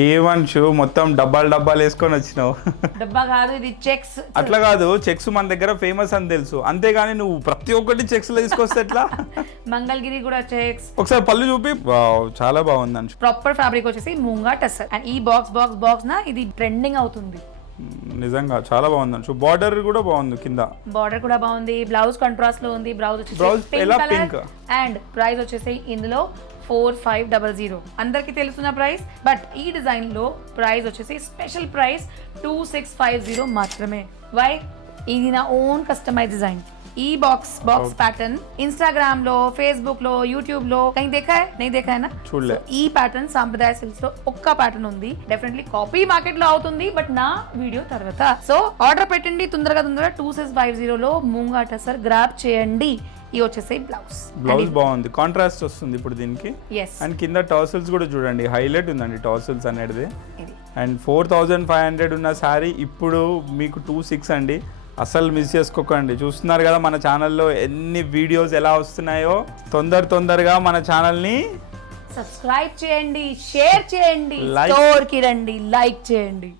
ఏమనుషు మొత్తం డబ్బాలు వేసుకొని వచ్చినావు. డబ్బా కాదు ఇది చెక్స్. అట్లా కాదు, చెక్స్ మన దగ్గర ఫేమస్ అని తెలుసు, అంతేగాని నువ్వు ప్రతి ఒక్కటి చెక్స్ లో తీసుకొస్తే ఎట్లా? మంగళగిరి కూడా చెక్స్. ఒకసారి పళ్ళు చూపి. వావ్, చాలా బాగుంది అంశు. ప్రాపర్ ఫ్యాబ్రిక్ వచ్చేసి మూంగా టసర్. అండ్ ఈ బాక్స్ నా ఇది ట్రెండింగ్ అవుతుంది నిజంగా, చాలా బాగుంది అంశు. బార్డర్ కూడా బాగుంది, కింద బార్డర్ కూడా బాగుంది. బ్లౌజ్ కాంట్రాస్ట్ లో ఉంది. బ్లౌజ్ వచ్చేసి ఎలా పింక్ పింక్. అండ్ ప్రైస్ వచ్చేసి ఇందులో 4500. అందరికి తెలుసున్న ప్రైస్, బట్ ఈ డిజైన్ లో ప్రైస్ వచ్చేసి స్పెషల్ ప్రైస్ 2650 మాత్రమే. వై? ఇది నా ఓన్ కస్టమైజ్ డిజైన్. ఈ బాక్స్ पैटर्न इंस्टाग्राम लो, फेसबुक लो, यूट्यूब लो कहीं देखा है? नहीं देखा है ना? చూడలే. ఈ ప్యాటర్న్ సాంప్రదాయ సిల్క్స్ లో ఒక్క ప్యాటర్న్ ఉంది. డెఫినెట్లీ కాపీ మార్కెట్ లో అవుతుంది, బట్ నా వీడియో తర్వాత. సో ఆర్డర్ పెట్టండి తొందరగా 2650 లో మూంగా టసర్ గ్రాబ్ చేయండి. ఈ వచ్చేసి బ్లౌజ్ బాగుంది, కాంట్రాస్ట్ వస్తుంది ఇప్పుడు దీనికి. అండ్ కింద టాసిల్స్ కూడా చూడండి, హైలైట్ ఉందండి టాసిల్స్ అనేది. అండ్ 4500 ఉన్న శారీ ఇప్పుడు మీకు 26 అండి. అసలు మిస్ చేసుకోకండి. చూస్తున్నారు కదా మన ఛానల్లో ఎన్ని వీడియోస్ ఎలా వస్తున్నాయో. తొందరగా మన ఛానల్ని సబ్స్క్రైబ్ చేయండి, షేర్ చేయండి, స్టోర్కి రండి, లైక్ చేయండి.